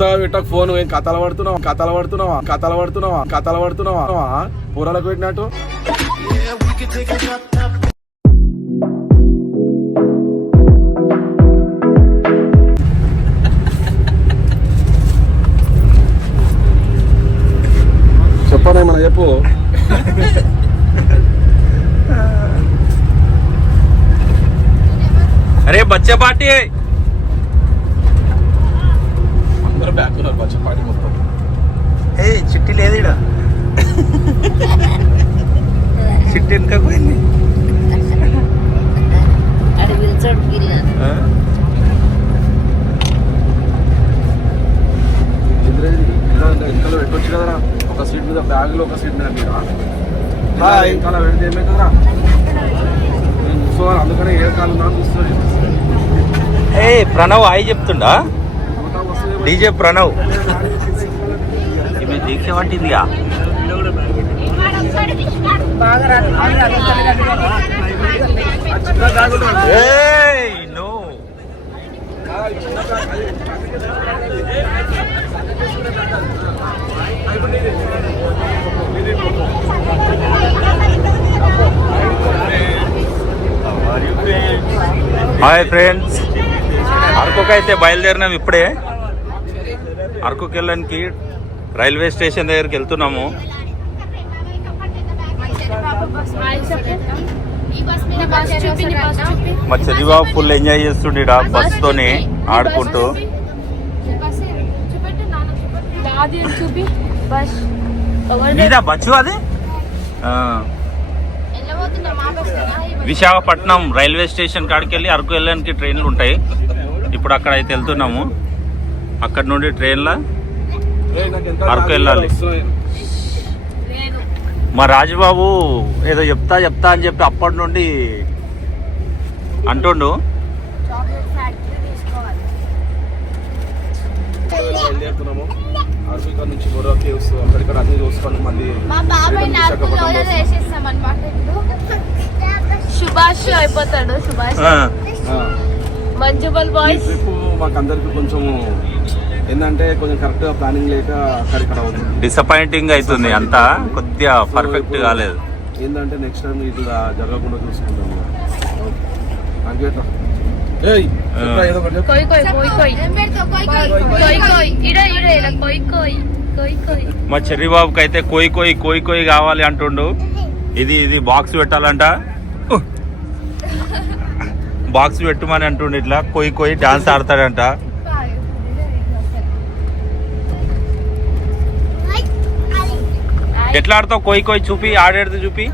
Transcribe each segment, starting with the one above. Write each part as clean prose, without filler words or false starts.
కొత్తగా పెట్టక ఫోన్ ఏం కథలు పడుతున్నావా పూరాలకు పెట్టినట్టు. చెప్పనే మన చెప్పు. అరే బచ్చా పార్టీ అందరూ బ్యాక్ ఉన్నారు. బచ్చా పార్టీ మొత్తం. ఏ చిట్టి లేదు ఇక్కడ. చిట్టి వెనుక పోయింది. వెనకాల పెట్టొచ్చు కదరా. ఒక సీట్ మీద బ్యాగులో ఒక సీట్ మీద వెనకాల పెడితే ఏమే కదరా. నేను కూర్చోవాలి అందుకనే ఏ కాలం నా కూర్చోని. ఏ ప్రణవ్ హాయ్ చెప్తుండా డీజే ప్రణవ్. ఈమె దీక్ష పట్టిందిగా. నో హాయ్ ఫ్రెండ్స్, అరకుకి అయితే బయలుదేరినాం. ఇప్పుడే అరకుకి వెళ్ళడానికి రైల్వే స్టేషన్ దగ్గరికి వెళ్తున్నాము. మా చదివా ఫుల్ ఎంజాయ్ చేస్తుండే బస్ తోని ఆడుకుంటూ. మీదా బస్సు అది. విశాఖపట్నం రైల్వే స్టేషన్ కాడికి వెళ్ళి అరకు వెళ్ళడానికి ట్రైన్లు ఉంటాయి. ఇప్పుడు అక్కడ అయితే వెళ్తున్నాము. అక్కడ నుండి ట్రైన్లో అరకు వెళ్ళాలి. మా రాజుబాబు ఏదో చెప్తా అని చెప్పి అప్పటి నుండి అంటుండు. బయలుదేరుతున్నాము. అరకు నుంచి గొర్రె కేవ్స్ అక్కడిక్కడ అన్ని చూసుకొని మళ్ళీ సుభాష్ అయిపోతాడు. సుభాష్ మంజుబల్ బాయ్స్ ట్రిప్ మాకు అందరికి కొంచెం ఏంటంటే కొంచెం కరెక్ట్ గా ప్లానింగ్ లేక అక్కడిక్కడ అవుతుంది. డిసప్పాయింటింగ్ అవుతుంది. అంతా కొద్దిగా పర్ఫెక్ట్ కాలేదు. ఏంటంటే నెక్స్ట్ టైం ఇట్లా జరగకుండా చూసుకుంటాము. మా చెర్రిబాబుకి అయితే కోయి కావాలి అంటుండు. ఇది బాక్స్ పెట్టాలంట. బాక్స్ పెట్టమని అంటుండు. ఇట్లా కోయి డాన్స్ ఆడతాడంట. ఎట్లా ఆడతావు కోయి చూపి, ఆడేది చూపి.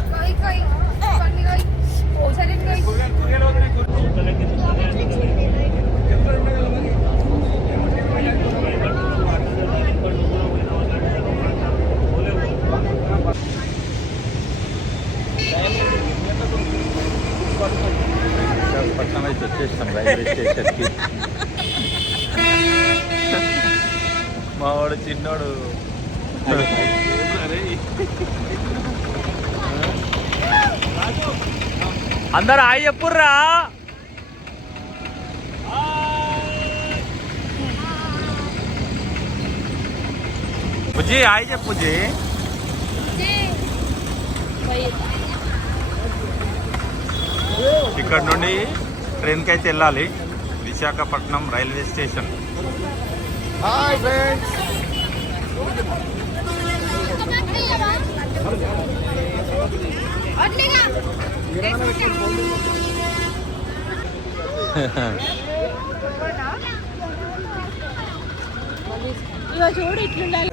పట్నం అయితే వచ్చేస్తాం రైల్వే స్టేషన్కి. మావాడు చిన్నోడు అందరు హాయ్ చెప్పుర్రా. బుజ్జి హాయ్ చెప్పు. బుజ్జి ఇక్కడ నుండి ట్రైన్కి అయితే వెళ్ళాలి Visakhapatnam railway station. Hi friends. చూడు ఇట్లుండాలి.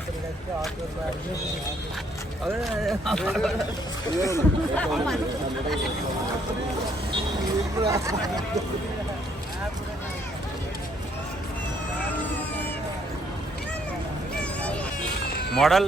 మోడల్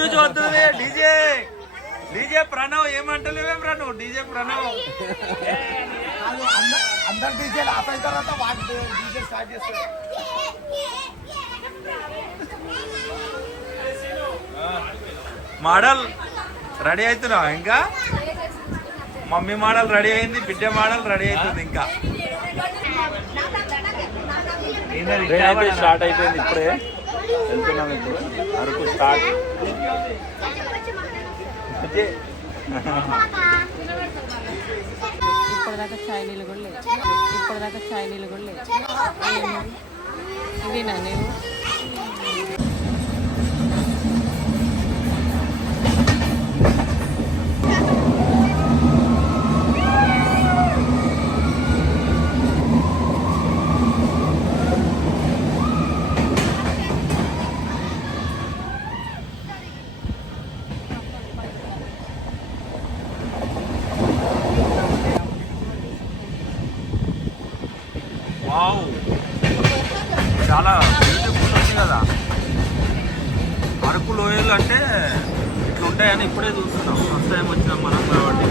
చూస్తుంది డీజే డీజే ప్రణవ్ ఏమంటలేవే ప్రణవ్ డీజే ప్రణవ్ అందరు డీజేలు ఆపైన తర్వాత వాటి డీజే స్టార్ట్ చేస్తారు. మోడల్ రెడీ అవుతున్నా ఇంకా మమ్మీ మోడల్ రెడీ అయింది బిడ్డ మోడల్ రెడీ అవుతుంది ఇంకా అయితే స్టార్ట్ అయిపోయింది ఇప్పుడే వెళ్తున్నాం ఇప్పుడు అరకు స్టార్ట్ ఇప్పటిదాకా చైనీలు కూడా లేదు ఇప్పటిదాకా చైనీలు కూడా లేదు ఇదేనా నువ్వు వావ్ చాలా బ్యూటిఫుల్ ఉంది కదా అరకు లోయలు అంటే ఇట్లా ఉంటాయని ఇప్పుడే చూస్తున్నాం ఫస్ట్ టైం వచ్చినాం మనం కాబట్టి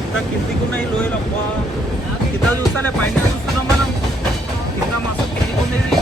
ఇంకా కిందికి ఉన్నాయి లోయలు అబ్బా కింద చూస్తానే పైన చూస్తున్నాం మనం కింద మస్తు కిందికి ఉండేది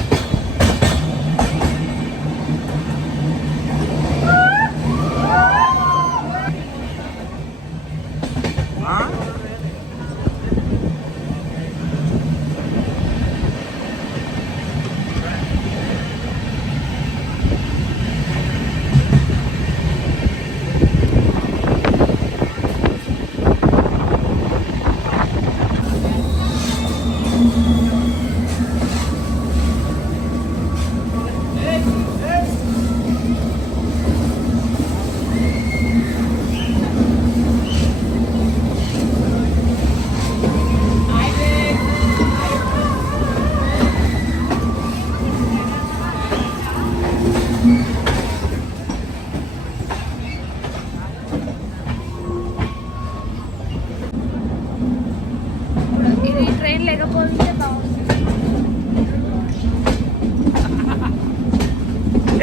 ఇది ట్రైన్ లేకపోతే బాగుంది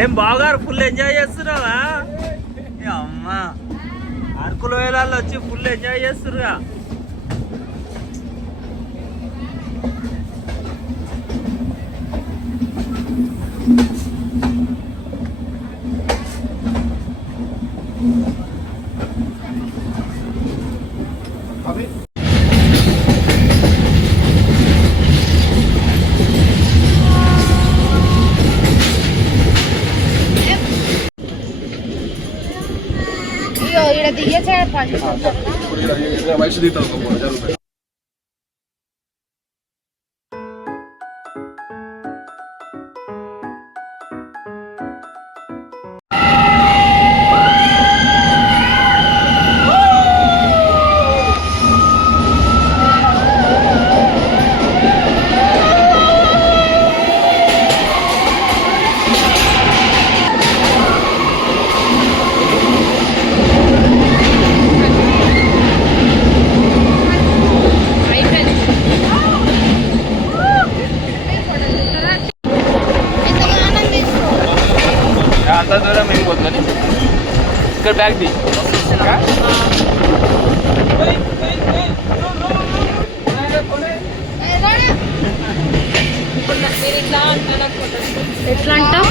ఏం బావగారు ఫుల్ ఎంజాయ్ చేస్తున్నావా అమ్మ అరకు లోయలలో వచ్చి ఫుల్ ఎంజాయ్ చేస్తురుగా ఇక్కడ దిగేసే పంచ ఇప్పుడు ఇక్కడ వయసు తీస్తాం జరుగుతాయి. అంత దూరం వెళ్ళిపోతుందని ఇక్కడ బ్యాగ్ తీ ఎట్లా అంటావు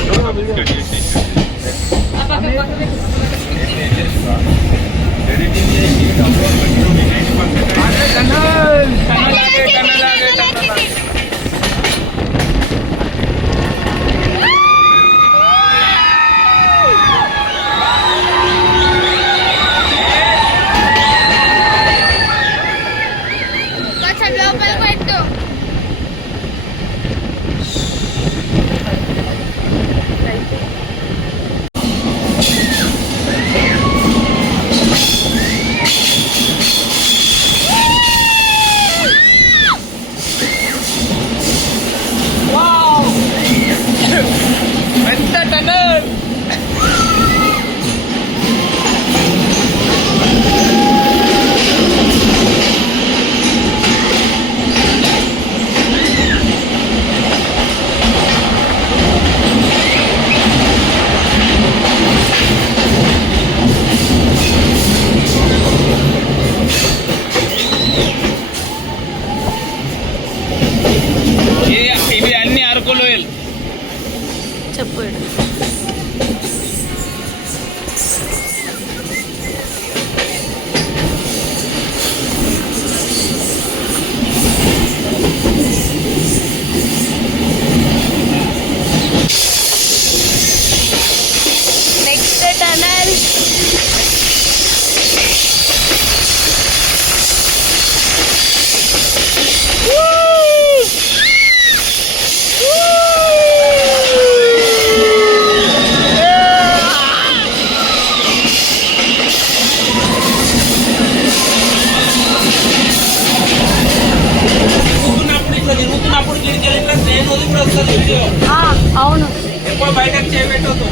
ఎక్కువ బయటకు చేయబెట్టొద్దు.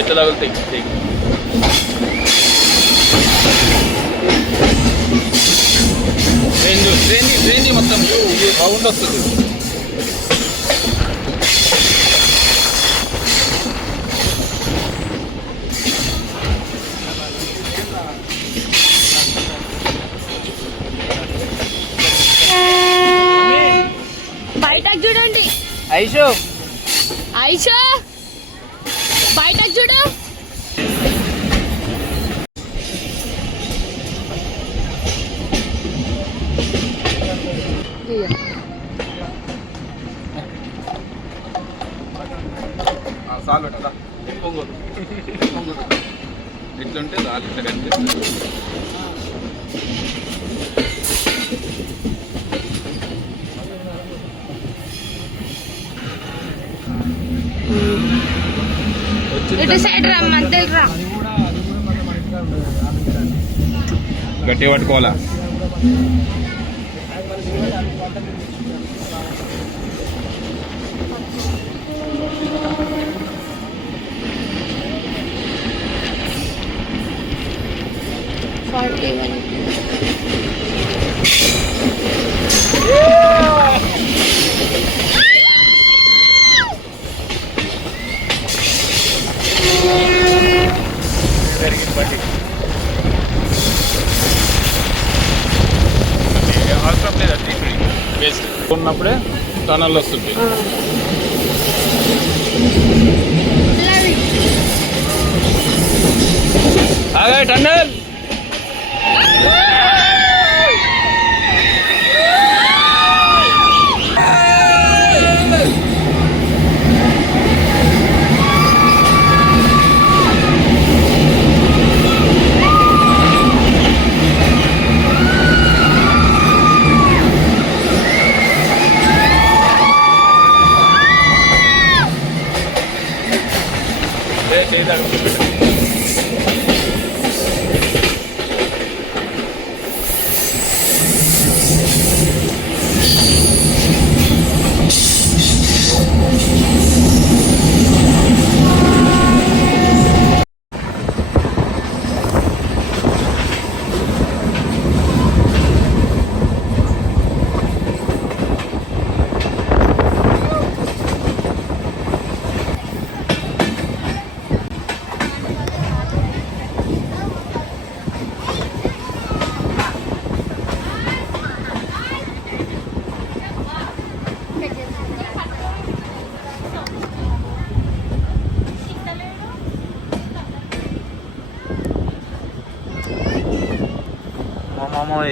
ఎట్లా తగులుతాయి రేంజ్ మొత్తం రౌండ్ వస్తుంది. బయటకు చూడండి ఐషో ఐషా, బయటకు చూడు. సాల్ పెట్టదా పొంగోదు ఇట్లుంటే దాని ఇట్లా కనిపిస్తుంది. ఇటు సైడ్ రా, మధ్యలో రా. గట్టి పట్టుకోవాలా? అవసరం లేదా వేస్ట్ ఉన్నప్పుడే టనల్ వస్తుంది. టన్నల్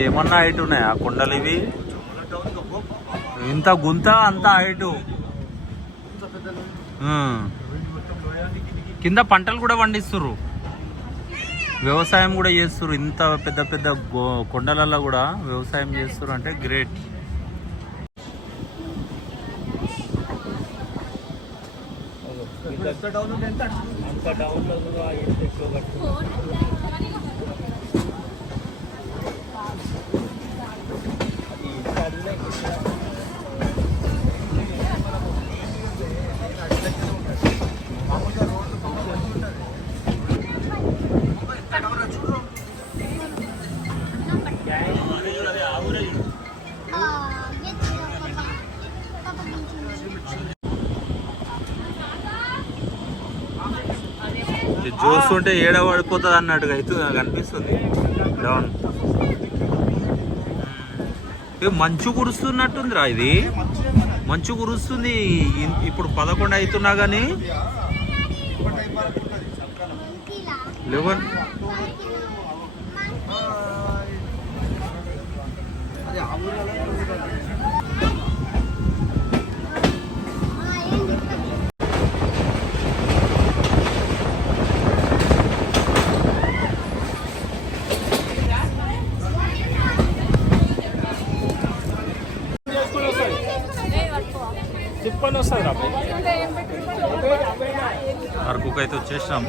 ఏమన్నా హైట్ ఉన్నాయి ఆ కొండలు ఇవి? ఇంత గుంత అంత హైటు. కింద పంటలు కూడా పండిస్తుర్రు, వ్యవసాయం కూడా చేస్తుర్రు. ఇంత పెద్ద పెద్ద కొండలలో కూడా వ్యవసాయం చేస్తుర్రు అంటే గ్రేట్. చూస్తుంటే ఏడ పడిపోతుంది అన్నట్టుగా అయితే నాకు అనిపిస్తుంది. డౌన్ మంచు కురుస్తున్నట్టుందిరా, ఇది మంచు కురుస్తుంది. ఇప్పుడు 11 అవుతున్నా కానీ 11. సిప్పని వస్తుంది రా. వచ్చేసినాం.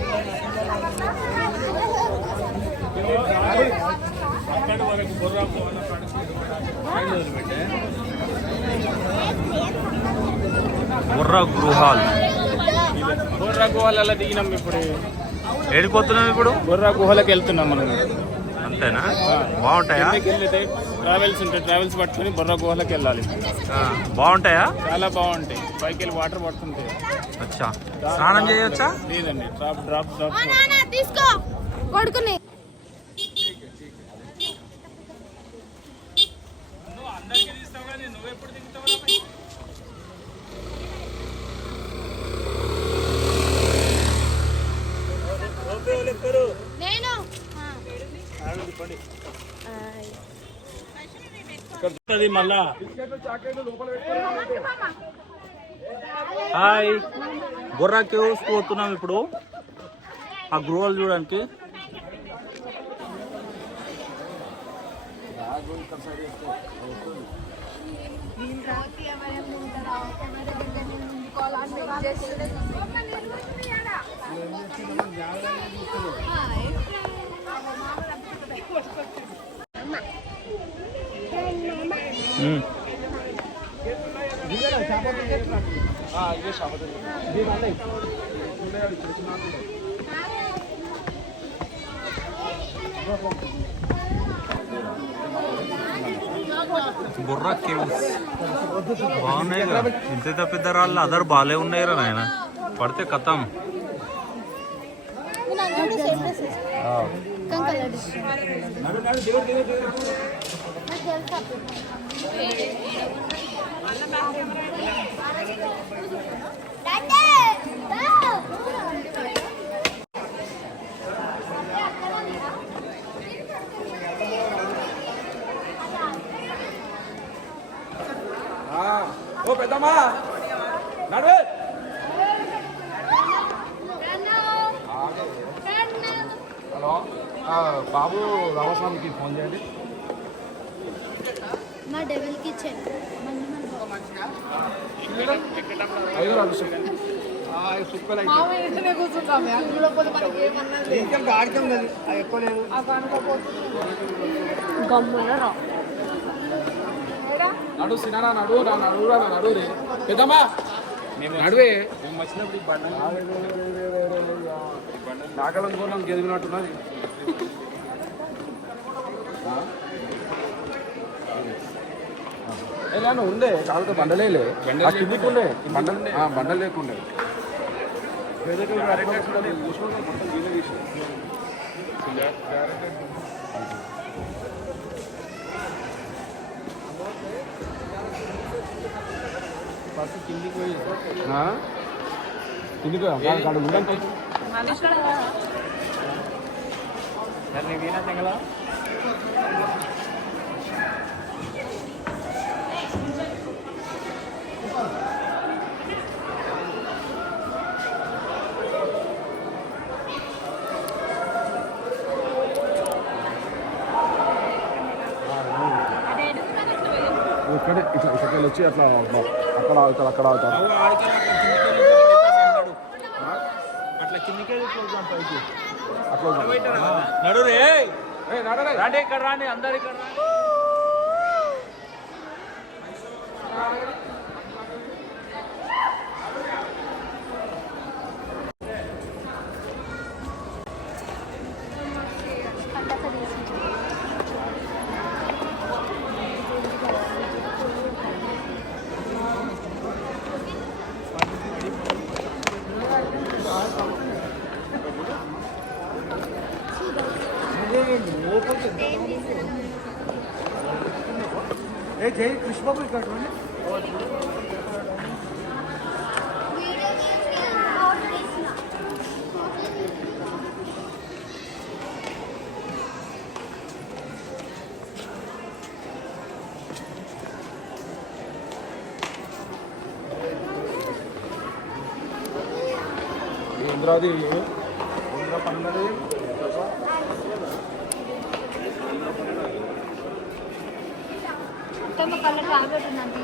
బుర్రా గృహాల్. బొర్రా గుహలలో దిగినాం. ఇప్పుడు ఏడిపోతున్నాం ఇప్పుడు? బొర్రా గుహలకు వెళ్తున్నాం మనం. అంతేనా? బాగుంటాయా? వెళ్తే ట్రావెల్స్ ఉంటాయి, ట్రావెల్స్ పట్టుకొని బొర్రా గుహలకు వెళ్ళాలి. బాగుంటాయా? చాలా బాగుంటాయి. పైకి వెళ్ళి వాటర్ పడుతుంటాయి. అచ్చా, స్నానం చేయొచ్చా? లేదండి, డ్రాప్ డ్రాప్ డ్రాప్. తీసుకో కొడుకుని. నేను మళ్ళా హాయ్, బుర్రా కేవ్స్ పోతున్నాం ఇప్పుడు. ఆ గృహాలు చూడడానికి. బుర్రా కేవ్స్ బాగున్నాయి కదా. ఇంత పెద్ద రాళ్ళు అదర్ బాలే ఉన్నాయి రా నాయన. పడితే కథం. ఓ పెద్దమ్మా నడు. హలో, బాబు రామస్వామికి ఫోన్ చేయండి. మా డెవిల్ కిచెన్ నడు సినారా, నడు నడురా, నడు రే పెద్దమ్మా, నడువే. నాగలం కోరం గెలిగినట్టున్నది. ఎలా ఉండే కాకపోతే బండలేలే, కిందికి ఉండే బండలు లేకుండే. కిందికి పోయి అక్కడ ఉండండి. ఇక్కడే ఇట్లా ఇక్కడికి వచ్చి అట్లా అక్కడ అవుతారు, అక్కడ అవుతారు. అట్లా కిందికి అట్లా నడు రే. రాండి ఇక్కడ, రాండి అందరు ఇక్కడ. జై కృష్ణబాబు ఇక్కడ ఇంద్రాది ఇంద్ర పన్నది కలర్ టాబ్లెట్ ఉందండి.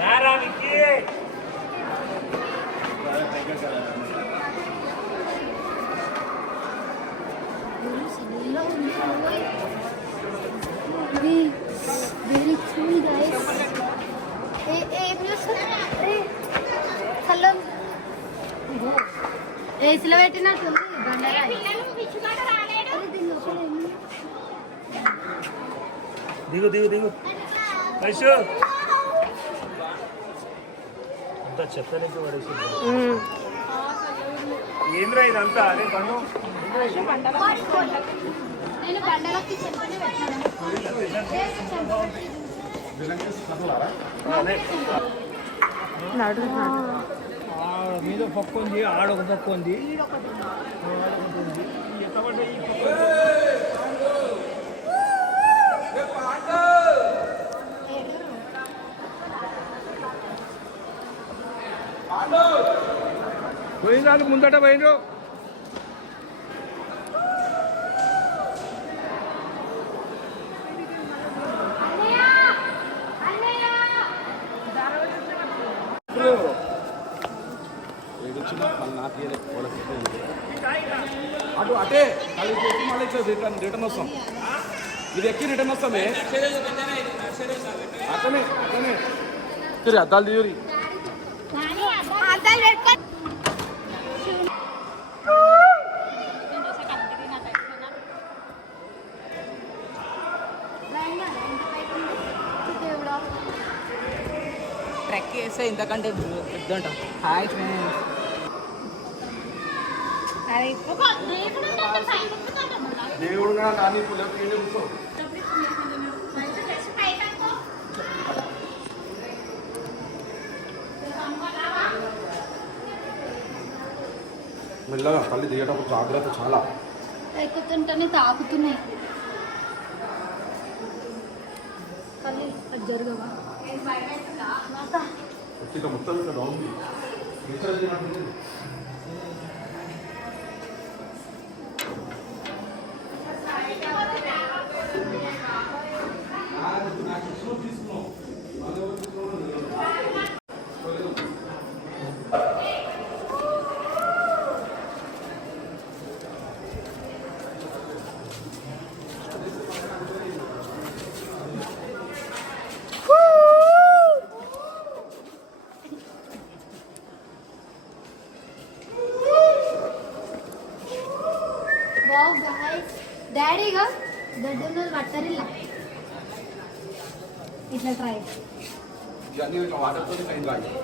రారా Vicky. Very cool guys. Hello ఏసీలో పెట్టినట్టుంది బండరాయి. దిగు దిగు దిగు వైషు అంతా చెత్తలేక పడేసి ఏంద్రా ఇదంతా అదే పన్ను నేను బండలకి చెప్పని పెట్టాను. మీద పక్క ఉంది ఆడొక పక్క ఉంది పోయినాడు ముందట పోయినారు అటు అటే అది ఎక్కి మళ్ళీ రిటర్న్ వస్తాం. ఇది ఎక్కి రిటర్న్ వస్తామే అతనే అతనే తిరిగి అద్దాలు తీరి ట్రెక్ చేస్తే ఇంతకంటే పెద్దంట. Hi friends. దేవుడు కూడా నాని పుల్లకి కూర్చో మెల్లగా తల్లి దిగేటప్పుడు జాగ్రత్త చాలా. ఎక్కుతుంటేనే తాకుతున్నాయి. తల్లి అది జరగవా ఇక మొత్తం ఇక్కడ డౌన్ డాడీగా దొడ్డు పట్టరిಲ್ಲ ఇట్లా ట్రై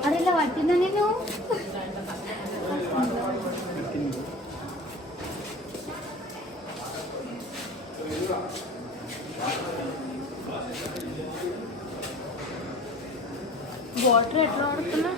అది ఇలా పట్టిందా నేను వాటర్ ఎట్లా పడుతున్నా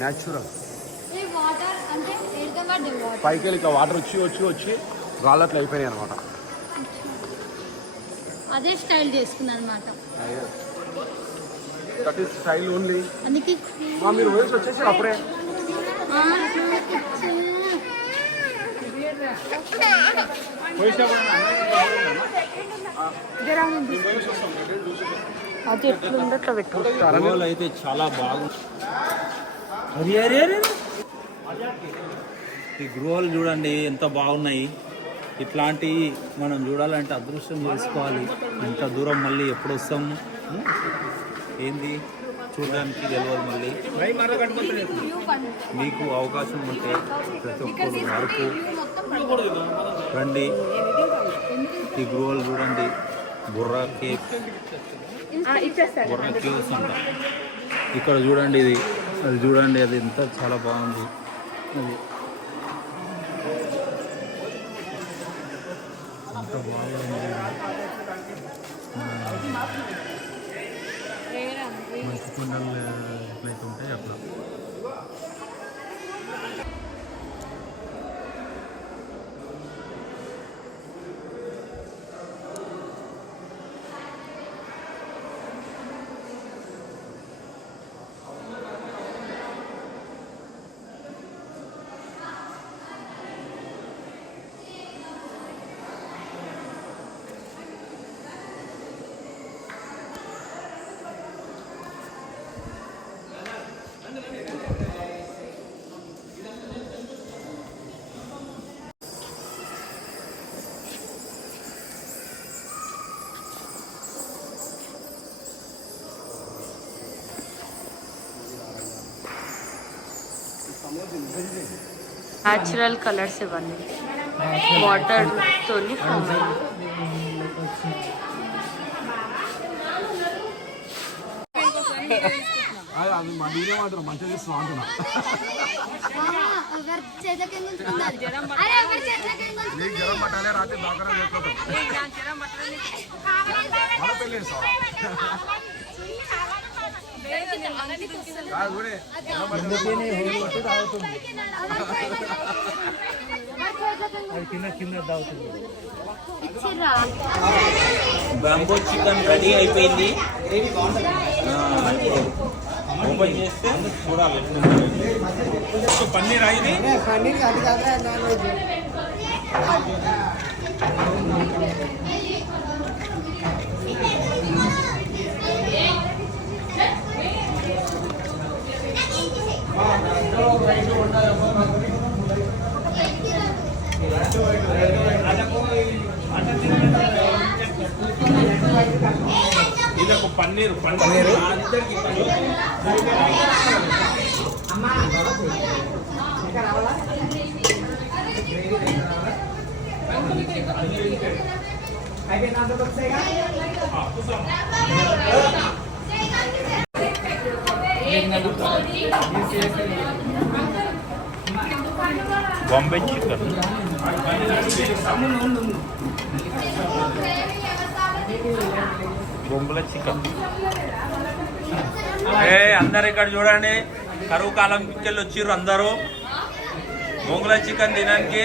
న్యాచురల్ వాటర్ అంటే పైకి వెళ్ళి ఇక వాటర్ వచ్చి వచ్చి వచ్చి రాళ్ళట్లు అయిపోయినాయి అనమాట. అదే స్టైల్ చేసుకున్నాను అనమాట. That is style only. అందుకే మీరు వయసు వచ్చేసి అప్పుడే అది ఎట్లుందో అట్లా పెట్టుకుంటారు. గృహాలు అయితే చాలా బాగుంది. అరే అరే అరే ఈ గృహాలు చూడండి ఎంత బాగున్నాయి. ఇట్లాంటి మనం చూడాలంటే అదృష్టం చేసుకోవాలి. ఎంత దూరం మళ్ళీ ఎప్పుడు వస్తాము ఏంది చూడడానికి తెలియదు. మళ్ళీ మీకు అవకాశం ఉంటే ప్రతి ఒక్కరు వరకు రండి. ఈ గృహాలు చూడండి. బుర్రా కేక్, బుర్రా కేవ్స్ అంట. ఇక్కడ చూడండి ఇది, అది చూడండి, అది ఎంత చాలా బాగుంది. అది ఎంత బాగుంది. మంచి కొండలు ఎట్లయితే ఉంటాయి అట్లా. న్యాచురల్ కలర్స్ ఇవన్నీ వాటర్ తోని ఫామ్ అయ్యింది. అది మా నేనే మాత్రం మంచిగా చేస్తున్నాం అంటున్నా. నీకు జ్వరం పట్టాలే రాత్రి డాక్టర్ మన పెళ్ళి బ్యాంబో చికెన్ రెడీ అయిపోయింది. ఓపెన్ చేస్తే చూడాలి. పన్నీర్ అయింది. ఇదొక పన్నీరు పన్నీరు బాంబే చికెన్ బొంగుల చికెన్. అందరు ఇక్కడ చూడండి, కరువు కాలం పిక్చర్లు వచ్చిర్రు అందరూ బొంగుల చికెన్ తినడానికి.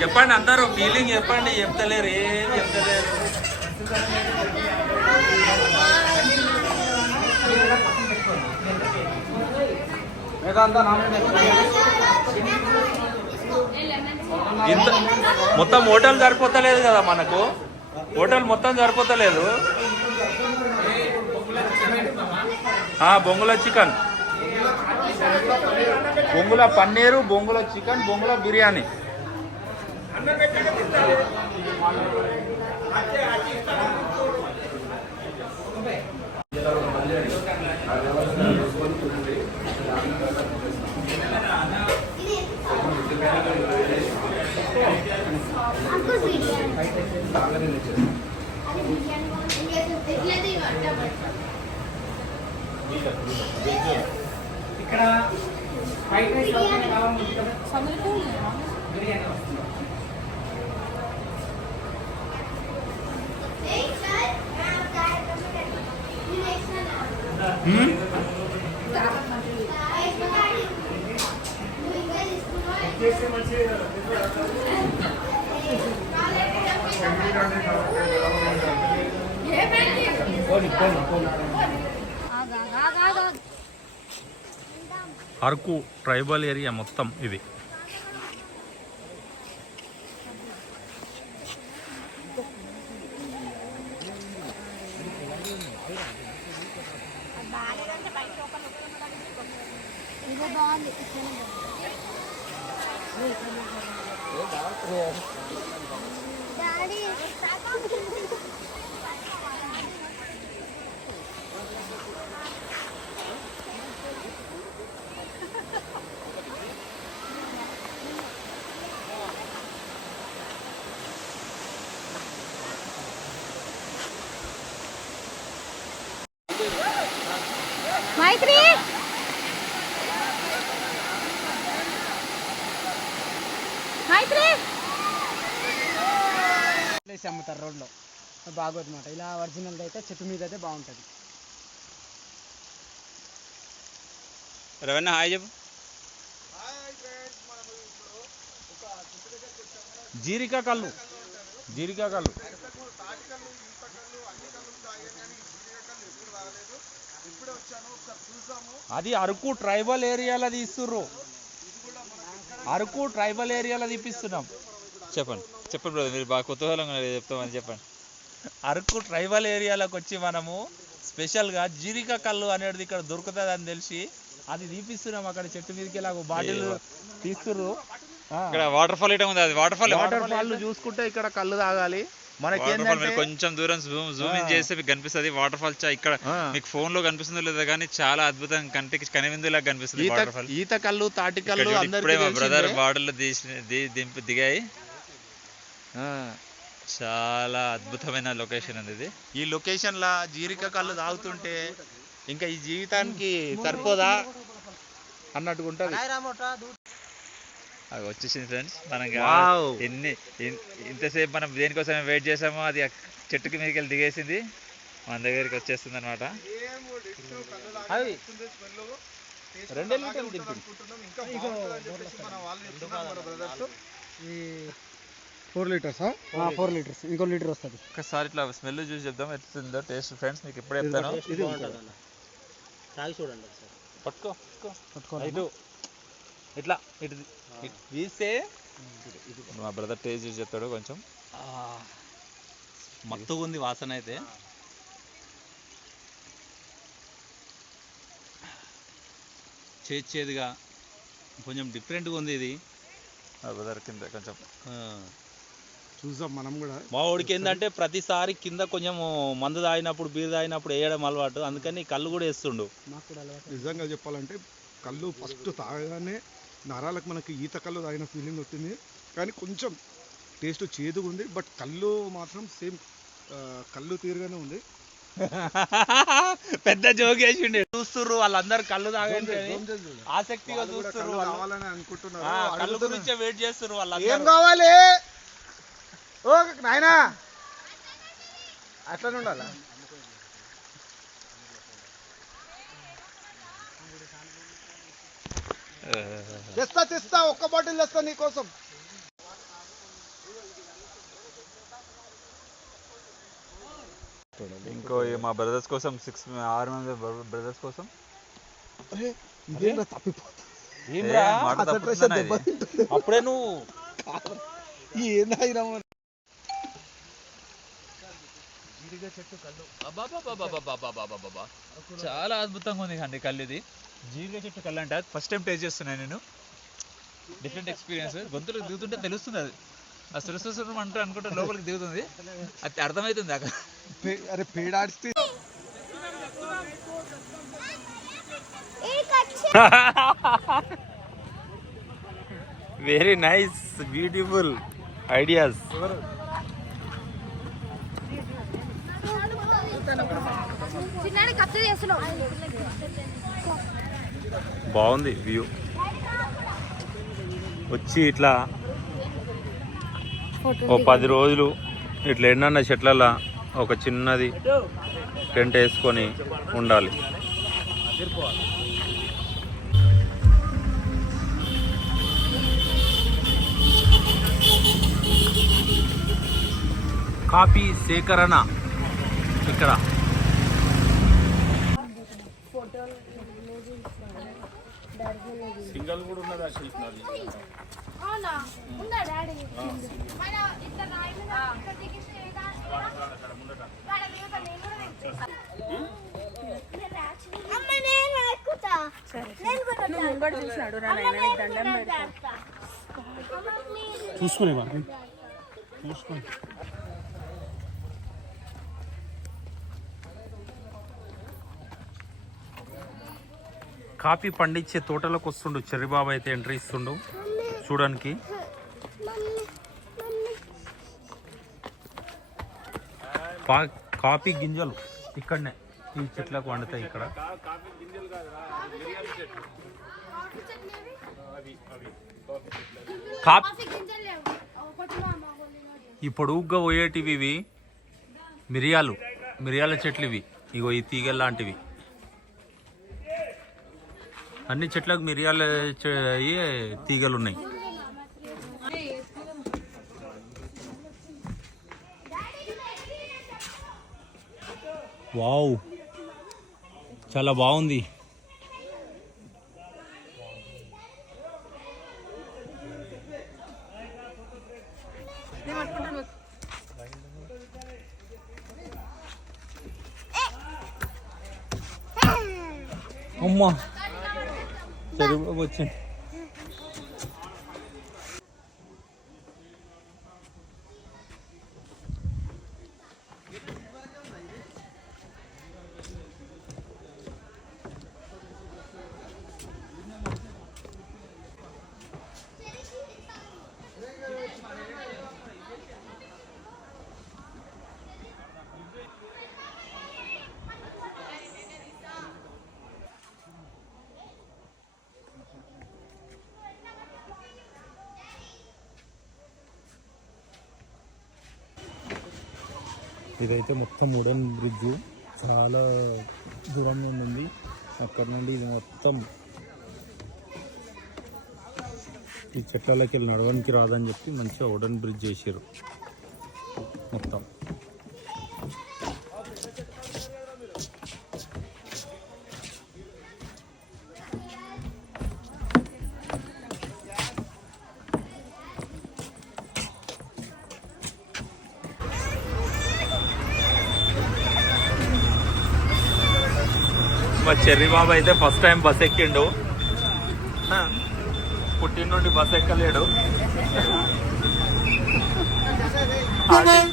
చెప్పండి అందరూ ఫీలింగ్ చెప్పండి. చెప్తలేరు, ఏం చెప్తలేరు. ఇంత మొత్తం హోటల్ సరిపోతలేదు కదా మనకు. హోటల్ మొత్తం సరిపోతలేదు. బొంగుల చికెన్, బొంగుల పన్నీరు, బొంగుల చికెన్, బొంగుల బిర్యానీ. ఇక్కడ ఫ్రైడ్ రైస్ బిర్యానీ వస్తుంది. అరకు ట్రైబల్ ఏరియా మొత్తం ఇది. బాగుంది. డాడీ మైత్రి మైత్రి వేసి అమ్ముతారు రోడ్లో బాగోదు అనమాట. ఇలా ఒరిజినల్ అయితే చెట్టు మీద అయితే బాగుంటుంది. రవణ హాయ్ చెప్పు. జీరికా కళ్ళు అది అరకు ట్రైబల్ ఏరియాలో తీస్తుర్రు. అరకు ట్రైబల్ ఏరియాలో తీపిస్తున్నాం. చెప్పండి బ్రదర్, మీరు బాగా కుతూహలంగా చెప్తామని చెప్పండి. అరకు ట్రైబల్ ఏరియాలోకి వచ్చి మనము స్పెషల్గా జీరికా కళ్ళు అనేది ఇక్కడ దొరుకుతుంది అని తెలిసి అది తీపిస్తున్నాం. అక్కడ చెట్టు మీదకి ఇలా బాటిల్ తీస్తుర్రు. ఇక్కడ వాటర్ ఫాల్ ఇటం ఉంది. అది వాటర్ ఫాల్ చూసుకుంటే ఇక్కడ కళ్ళు తాగాలి. మనకి కొంచెం దూరం జూమ్ ఇన్ చేస్తే మీకు కనిపిస్తుంది వాటర్ ఫాల్. ఇక్కడ మీకు ఫోన్ లో కనిపిస్తుందో లేదా కానీ చాలా అద్భుతంగా కంటికి కనివిందులాగా కనిపిస్తుంది వాటర్ ఫాల్. ఈత కళ్ళు తాటి కళ్ళు ఇప్పుడే మా బ్రదర్ బాటిల్ దిగాయి. చాలా అద్భుతమైన లొకేషన్ అండి ఇది. ఈ లొకేషన్ లా జీరిక కళ్ళు తాగుతుంటే ఇంకా ఈ జీవితానికి సరిపోదా అన్నట్టుగా ఉంటుంది. అది వచ్చేసింది ఫ్రెండ్స్. మనకి ఇంతసేపు మనం దేనికోసం వెయిట్ చేసామో అది చెట్టుకి మీదకి వెళ్ళి దిగేసింది, మన దగ్గరికి వచ్చేస్తుంది అనమాట. అది 2 లీటర్లు దింపింది. 4 లీటర్స్ 4 లీటర్స్ ఇంకో లీటర్ వస్తుంది. ఒకసారి ఇట్లా స్మెల్ చూసి చెప్దాం ఎట్లుందో టేస్ట్ ఫ్రెండ్స్. మీకు ఎప్పుడు చెప్తాను, పట్టుకో ఇట్లా ఇటు తీస్తే మా బ్రదర్ టేస్ట్ చూసి చెప్తాడు. కొంచెం మత్తుగా ఉంది వాసన అయితే. చేదుగా కొంచెం డిఫరెంట్గా ఉంది ఇది. మా బ్రదర్ కింద కొంచెం చూసాం మనం కూడా. మా వాడికి ఏంటంటే ప్రతిసారి కింద కొంచెం మందు తాగినప్పుడు బీర్ తాగినప్పుడు వేయడం అలవాటు, అందుకని కళ్ళు కూడా వేస్తుండు. నిజంగా చెప్పాలంటే కళ్ళు ఫస్ట్ తాగగానే నరాలకు మనకి ఈత కళ్ళు తాగిన ఫీలింగ్ వచ్చింది. కానీ కొంచెం టేస్ట్ చేదుగా ఉంది. బట్ కళ్ళు మాత్రం సేమ్ కళ్ళు తీరుగానే ఉంది. పెద్ద జోక్ వేసిండే. చూస్తుర్రు వాళ్ళందరూ కళ్ళు తాగండి ఆసక్తిగా చూస్తుర్రు. కళ్ళు గురించే వెయిట్ చేస్తుర్రు వాళ్ళందరూ. ఏం కావాలి ఓ నాయనా, అట్లనే ఉండాలా? తెస్తా ఒక్క బాటిల్ తెస్తా నీకోసం. ఇంకో మా బ్రదర్స్ కోసం 6 మంది బ్రదర్స్ కోసం అప్పుడే నువ్వు చెట్టు కళ్ళు చాలా అద్భుతంగా ఉంది అండి కళ్ళు. ఇది జీరిగా చెట్టు కళ్ళు అంటే ఫస్ట్ టైం టేస్ట్ చేస్తున్నాను నేను. Different experience. గొంతులకు దిగుతుంటే తెలుస్తుంది అది. ఆ సురసురం అంటూ అనుకుంటే లోపలికి దిగుతుంది, అది అర్థమవుతుంది అక్కడ. అరే పేడాడిస్తే వెరీ నైస్ బ్యూటిఫుల్ ఐడియాస్. బాగుంది వ్యూ. వచ్చి ఇట్లా ఓ 10 రోజులు ఇట్లా ఎన్నన్న చెట్లల్లో ఒక చిన్నది టెంట్ వేసుకొని ఉండాలి. కాఫీ సేకరణ ఇక్కడ. సింగల్ కూడా ఉన్నది ఆ షీట్ నాది. చూసినాడు రా నాయన నీకు దండం పెడతా. చూసుకునే వాడిని చూసుకుని కాఫీ పండించే తోటలోకి వస్తుండు చెర్రిబాబు అయితే ఎంట్రీ ఇస్తుండు చూడడానికి. కాఫీ గింజలు ఇక్కడనే ఈ చెట్లకు వండుతాయి ఇక్కడ. ఈ పొడుగ్గా పోయేటివి ఇవి మిరియాల చెట్లు ఇవి. ఇగో ఈ తీగ లాంటివి అన్ని చెట్లకు మిరియాల తీగలు ఉన్నాయి. వావ్ చాలా బాగుంది. అమ్మా చెరువు వచ్చింది. ఇదైతే మొత్తం వుడెన్ బ్రిడ్జ్, చాలా దూరంగా ఉంది అక్కడ నుండి. ఇది మొత్తం ఈ చెట్లలోకి వెళ్ళి నడవడానికి రాదని చెప్పి మంచిగా వుడెన్ బ్రిడ్జ్ చేసారు మొత్తం. మా చెర్రి బాబు అయితే ఫస్ట్ టైం బస్ ఎక్కిండు. పుట్టిన నుండి బస్ ఎక్కలేడు.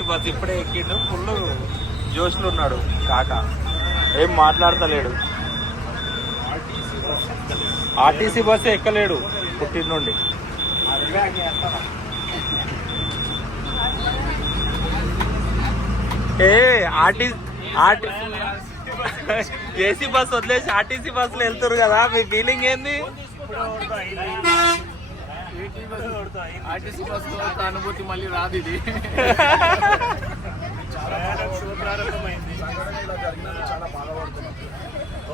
బస్ ఇప్పుడే ఎక్కిండు. ఫుల్ జోష్లో ఉన్నాడు కాక, ఏం మాట్లాడతలేడు. ఆర్టీసీ బస్సు ఎక్కలేడు పుట్టిన నుండి. ఏసీ బస్ వదిలేసి ఆర్టీసీ బస్సులో వెళ్తారు కదా, మీ ఫీలింగ్ ఏంది? ఆర్టీసీ బస్ అనుభూతి మళ్ళీ రాదు. ఇది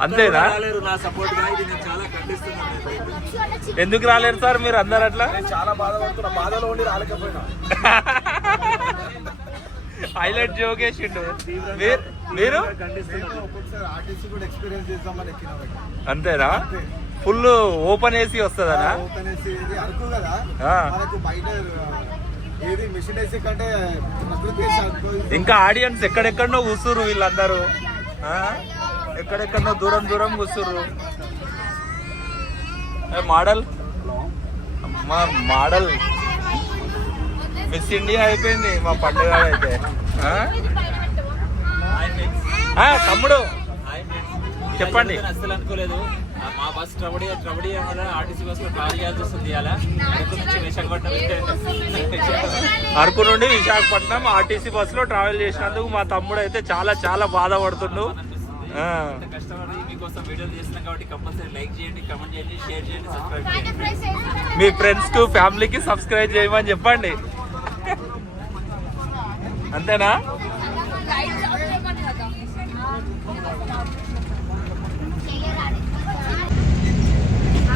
అంతేనా? నా సపోర్ట్ గా ఇది నేను చాలా ఖండిస్తున్నాను. ఎందుకు రాలేరు సార్ మీరు అందరు అట్లా? చాలా బాధపడుతున్నా, బాధలో ఉండి రాలేకపోయినా. హైలైట్ జోకేసిండు. మీరు ఆర్టీసీ కూడా ఎక్స్పీరియన్స్ చేద్దామని ఎక్కినా. అంతేనా? ఫుల్ ఓపెన్ ఏసీ వస్తుందనా? ఓపెన్ ఏసీ ఇది అరకు కదా, మనకు బయట ఏది మిషన్ ఏసీ కంటే ప్రకృతి ఇంకా ఆడియన్స్ ఎక్కడెక్కడనో కూర్చురు వీళ్ళందరూ. ఎక్కడెక్కడనో దూరం దూరం కూర్చురు. మోడల్ అమ్మా, మోడల్ మిస్ ఇండియా అయిపోయింది మా పండుగ అయితే. తమ్ముడు చెప్పండి. అసలు అనుకోలేదు మా బస్ ట్రబడి ఆర్టీసీ బస్ లో ట్రావెల్ చేయాల్సి వస్తుంది. అరకు నుండి విశాఖపట్నం ఆర్టీసీ బస్ లో ట్రావెల్ చేసినందుకు మా తమ్ముడు అయితే చాలా చాలా బాధపడుతుండు. కష్టపడి మీకోసం వీడియోలు చేస్తున్నాం కాబట్టి కంపల్సరీ లైక్ చేయండి, కమెంట్ చేయండి, షేర్ చేయండి, సబ్స్క్రైబ్ చేయండి. మీ ఫ్రెండ్స్ కు ఫ్యామిలీకి సబ్స్క్రైబ్ చేయమని చెప్పండి. అంతేనా?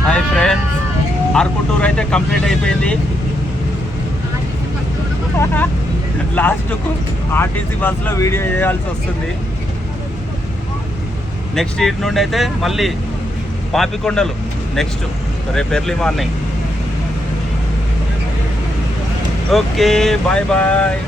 హాయ్ ఫ్రెండ్స్, అరకు టూర్ అయితే కంప్లీట్ అయిపోయింది. లాస్ట్కు ఆర్టీసీ బస్సులో వీడియో చేయాల్సి వస్తుంది. నెక్స్ట్ ఇటు నుండి అయితే మళ్ళీ పాపికొండలు నెక్స్ట్ రేపు early morning. Okay, bye bye.